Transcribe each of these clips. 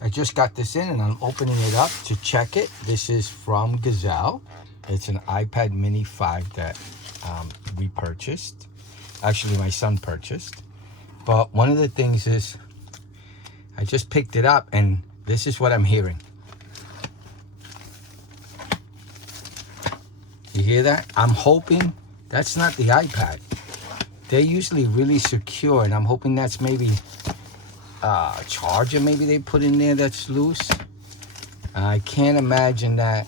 I just got this in and I'm opening it up to check it. This is from Gazelle. It's an iPad mini 5 that we purchased. Actually, my son purchased. But one of the things is, I just picked it up and this is what I'm hearing. You hear that? I'm hoping that's not the iPad. They're usually really secure, and I'm hoping that's maybe a charger maybe they put in there that's loose. I can't imagine that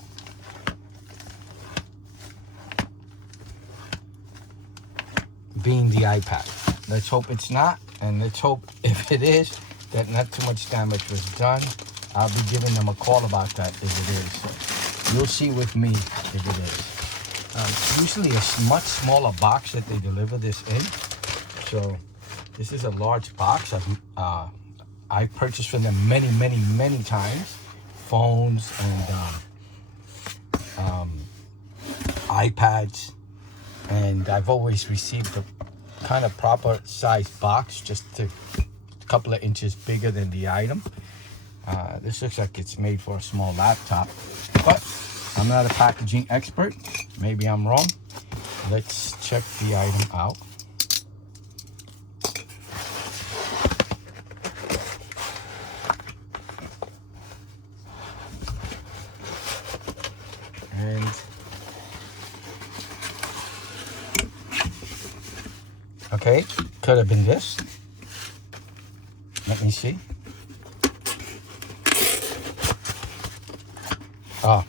being the iPad. Let's hope it's not, and let's hope if it is, that not too much damage was done. I'll be giving them a call about that if it is. So you'll see with me if it is. Usually a much smaller box that they deliver this in. So this is a large box. I've purchased from them many times. Phones and iPads. And I've always received a kind of proper sized box, just a couple of inches bigger than the item. This looks like it's made for a small laptop, but I'm not a packaging expert. Maybe I'm wrong. Let's check the item out. And okay, could have been this. Let me see. Oh,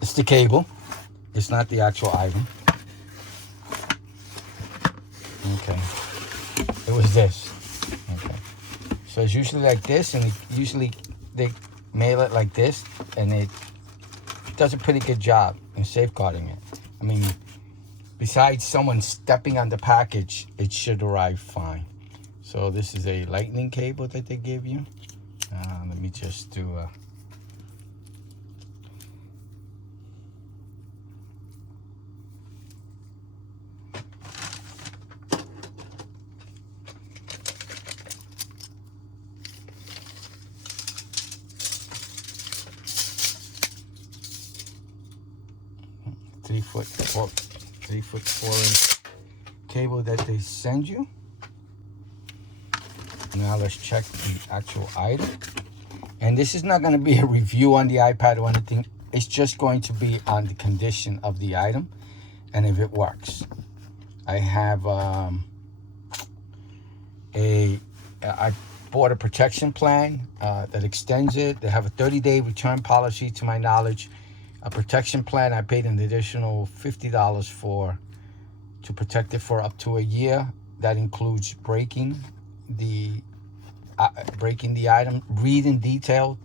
it's the cable. It's not the actual item. Okay. It was this. Okay. So it's usually like this, and usually they mail it like this, and it does a pretty good job in safeguarding it. I mean, besides someone stepping on the package, it should arrive fine. So this is a lightning cable that they give you. Let me just do a... Three foot 4 inch cable that they send you. Now let's check the actual item. And this is not going to be a review on the iPad or anything. It's just going to be on the condition of the item and if it works. I have I bought a protection plan that extends it. They have a 30-day return policy, to my knowledge. A protection plan, I paid an additional $50 for to protect it for up to a year. That includes breaking the item. Read in detail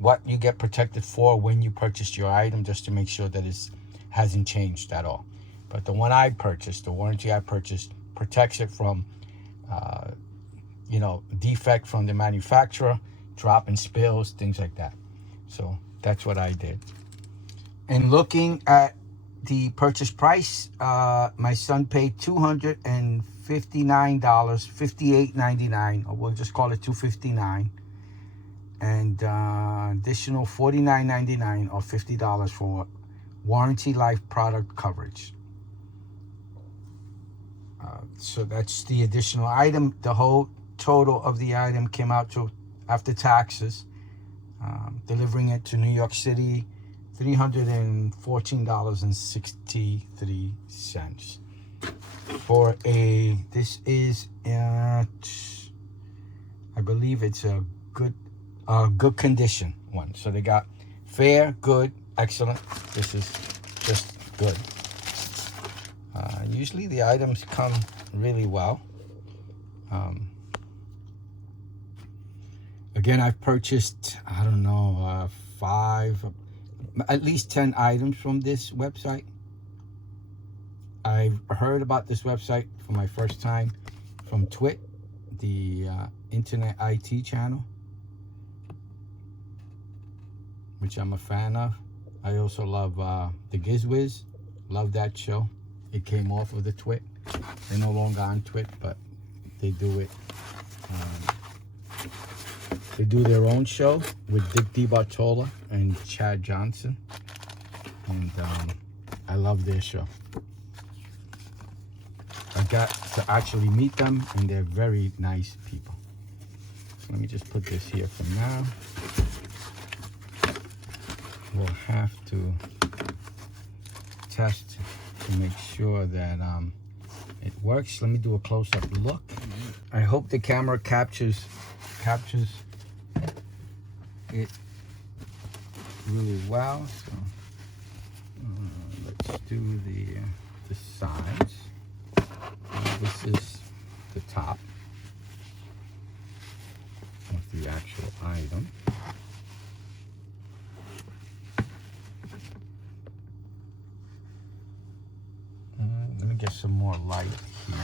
what you get protected for when you purchase your item, just to make sure that it hasn't changed at all. But the one I purchased, the warranty I purchased, protects it from defect from the manufacturer, drop and spills, things like that. So that's what I did. And looking at the purchase price, my son paid $259, $58.99, or we'll just call it $259, and additional $49.99 or $50 for warranty life product coverage. So that's the additional item. The whole total of the item came out to, after taxes, delivering it to New York City, $314.63 for this is I believe it's a good condition one. So they got fair, good, excellent. This is just good. Usually the items come really well. Again, I've purchased, I don't know, at least 10 items from this website. I've heard about this website for my first time from Twit, the internet IT channel, which I'm a fan of. I also love the GizWiz. Love that show. It came off of the Twit. They're no longer on Twit, but they do it They do their own show with Dick DiBartola and Chad Johnson. And I love their show. I got to actually meet them, and they're very nice people. So let me just put this here for now. We'll have to test to make sure that it works. Let me do a close-up look. I hope the camera captures it really well. So let's do the sides. This is the top of the actual item. Let me get some more light here.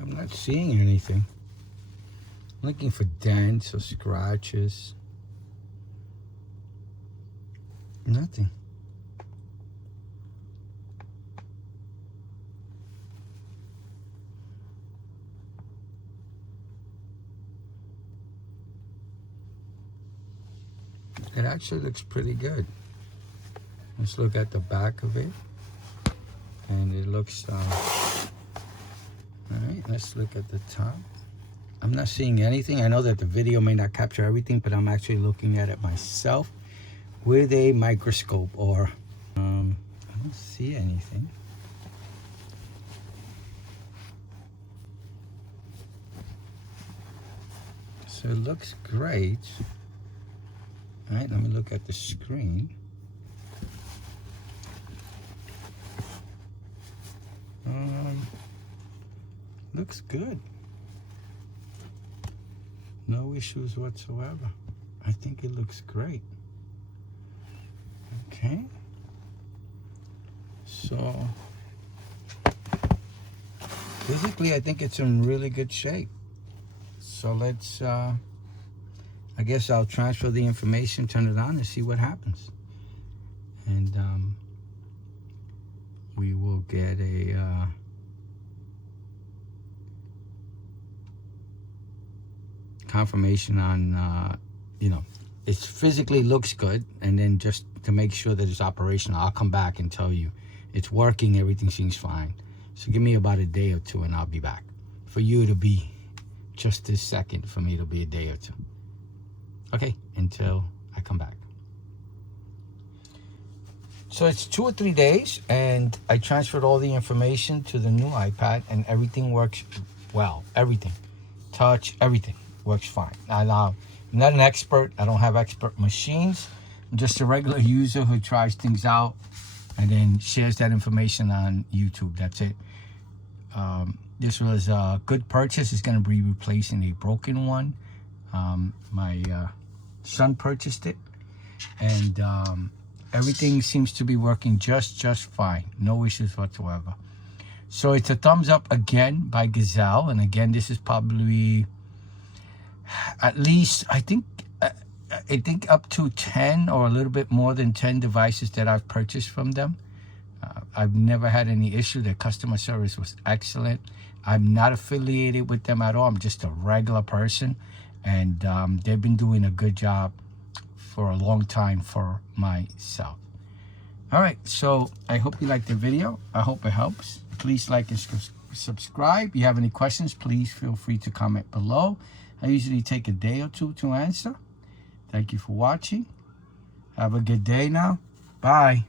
I'm not seeing anything. I'm looking for dents or scratches. Nothing. It actually looks pretty good. Let's look at the back of it. And it looks, all right, let's look at the top. I'm not seeing anything. I know that the video may not capture everything, but I'm actually looking at it myself with a microscope, or I don't see anything. So it looks great. All right, let me look at the screen. Looks good. No issues whatsoever. I think it looks great. Okay. So physically, I think it's in really good shape. So let's, I guess I'll transfer the information, turn it on, and see what happens. And we will get a confirmation on, you know, it physically looks good, and then just to make sure that it's operational, I'll come back and tell you it's working, everything seems fine. So give me about a day or two and I'll be back. For you to be just this second, for me it'll be a day or two. Okay, until I come back. So it's 2 or 3 days, and I transferred all the information to the new iPad, and everything works well. Everything, touch, everything works fine. I'm not an expert. I don't have expert machines. I'm just a regular user who tries things out and then shares that information on YouTube. That's it. This was a good purchase. It's going to be replacing a broken one. My son purchased it, and everything seems to be working just fine. No issues whatsoever. So it's a thumbs up again by Gazelle, and again, this is probably at least, I think up to 10 or a little bit more than 10 devices that I've purchased from them. I've never had any issue. Their customer service was excellent. I'm not affiliated with them at all. I'm just a regular person, and they've been doing a good job for a long time for myself. All right, so I hope you liked the video. I hope it helps. Please like and subscribe. If you have any questions, please feel free to comment below. I usually take a day or two to answer. Thank you for watching. Have a good day now. Bye.